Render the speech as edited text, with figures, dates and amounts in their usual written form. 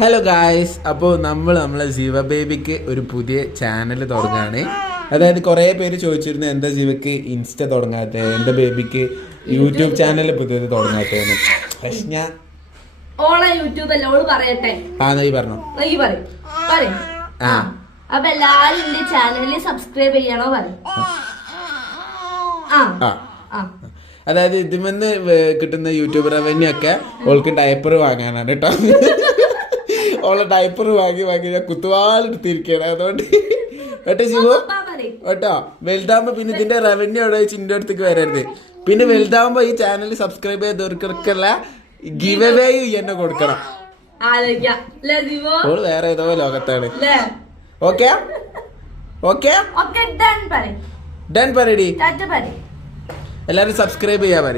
Hello guys, അപ്പോൾ നമ്മളെ ജീവ ബേബിക്ക് ഒരു പുതിയ ചാനൽ തുടങ്ങുകയാണ്. അതായത് കുറേ പേര് ചോദിച്ചിരുന്നു എന്താ ജീവക്ക് ഇൻസ്റ്റ തുടങ്ങാത്തത്, എന്താ ബേബിക്ക് യൂട്യൂബ് ചാനൽ പുതിയത് തുടങ്ങാത്തതെന്ന്. പക്ഷെ ഞാൻ നീ പറഞ്ഞോ. അപ്പൊ എല്ലാരും എന്റെ ചാനലിൽ സബ്സ്ക്രൈബ് ചെയ്യണോ പറയും. അതായത് ഇതിമെന്ന് കിട്ടുന്ന യൂട്യൂബ് റവന്യൂ ഒക്കെ ഓൾക്ക് ഡയപ്പർ വാങ്ങാനാണ് കേട്ടോ. ഓളെ ഡയപ്പർ വാങ്ങി ഞാൻ കുത്തുവാളെടുത്തിരിക്കുകയാണ്. അതുകൊണ്ട് കേട്ടോ ശിവു കേട്ടോ, വലുതാകുമ്പോ പിന്നെ ഇതിന്റെ റവന്യൂ അവിടെ ചിന്റെ അടുത്തേക്ക് വരരുത്. പിന്നെ വലുതാകുമ്പോ ഈ ചാനൽ സബ്സ്ക്രൈബ് ചെയ്തവർക്കുള്ള ഗിവ് അവേ എന്നെ കൊടുക്കണം. ഓള് വേറെ ഏതോ ലോകത്താണ്. ഓക്കെ ഓക്കെ ഡൺ പറയടി. എല്ലാരും സബ്സ്ക്രൈബ് ചെയ്യാ പറ.